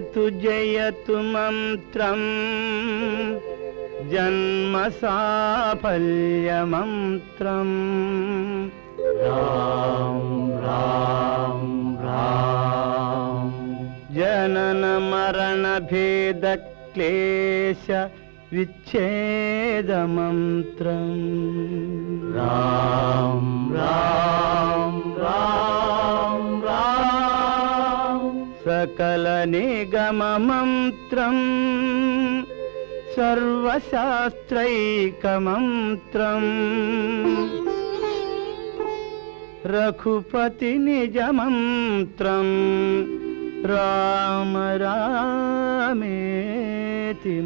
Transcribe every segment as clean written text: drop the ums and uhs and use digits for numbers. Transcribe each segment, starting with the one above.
जयतु जयतु मंत्रम जन्म साफल्य मंत्रम राम राम राम जनन मरण भेद क्लेश विच्छेद मंत्रम राम राम राम राम सकल निगम मंत्रम सर्वशास्त्रैक मंत्रम रघुपति निज मंत्रम राम रामेति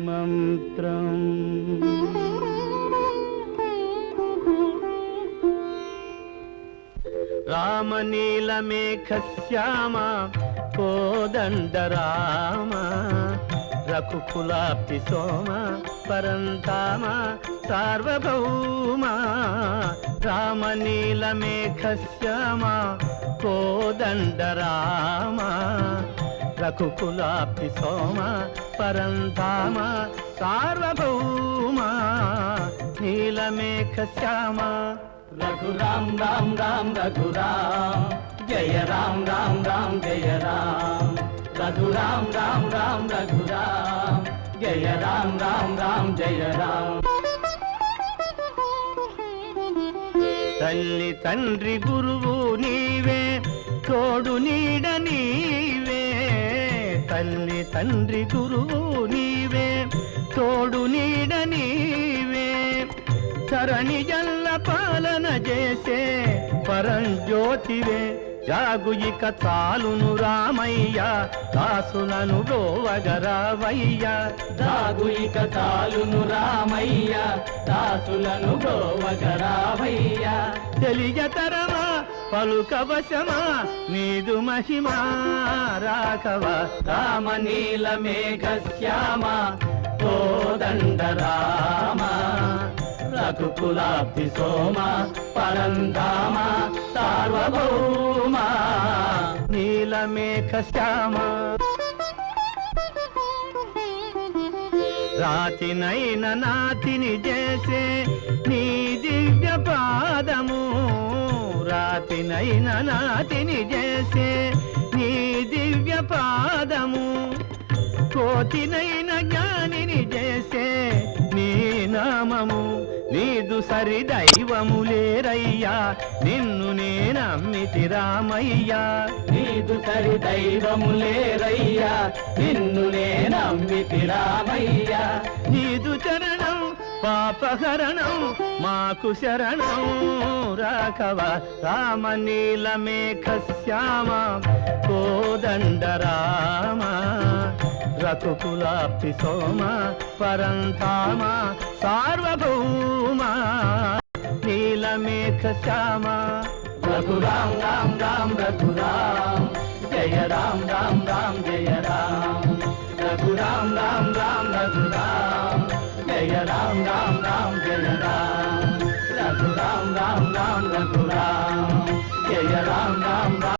मंत्रम राम नीलमेघ श्याम कोदंड राम रघुकुलाब्धि सोम परंताम सार्वभौम राम नीलमेघ श्याम कोदंड राम रघुकुलाब्धि सोम परंताम सार्वभौम नीलमेघ श्याम रघुराम राम राम रघुराम जय राम राम राम जय राम रघुराम राम राम रघुराम जय राम राम राम जय राम तल्ली तंड्री गुरुवु नीवे तोडु नीड नीवे तल्ली तंड्री गुरुवु नीवे तोडु नीड नीवे धरणी जल्ल पालन చేసే పరంజ్యోతివే జాగు ఇక చాలును రామయ్య దాసులను గోవగరావయ్య జాగు ఇక చాలును రామయ్య దాసులను గోవగరావయ్య తెలియతరమా పలుకవశమా నీదు మహిమా రాఘవ రామ నీల మేఘ శ్యామ కోదండ రామ రఘుకులాబ్ధి సోమ పరంధామ సార్వభౌమ నీలమేఘ శ్యామ రాతినైన నాతిని చేసే నీ దివ్య పాదము రాతినైన నాతిని చేసే నీ దివ్య పాదము కోతినైన జ్ఞానిని చేసే నీ నామము నీదు సరి దైవము లేరయ్యా నిన్ను నేనమ్మితి రామయ్యా నీదు సరి దైవము లేరయ్యా నిన్ను నేనమ్మితి రామయ్యా నీదు చరణం పాపహరణం మాకు శరణం రాఘవ రామ నీలమేఘ శ్యామ కోదండ రామ రఘుకులాబ్ధి సోమ పరంధామ సార్వభౌమ నీలమేఘ శ్యామ రఘురాం రాం రాం రఘురాం జయ రాం రాం రాం జయ రాం రఘురాం రాం రాం రఘురాం జయ రాం రాం రాం జయ రాం రఘురాం రాం రాం రఘురాం జయ రాం రాం రాం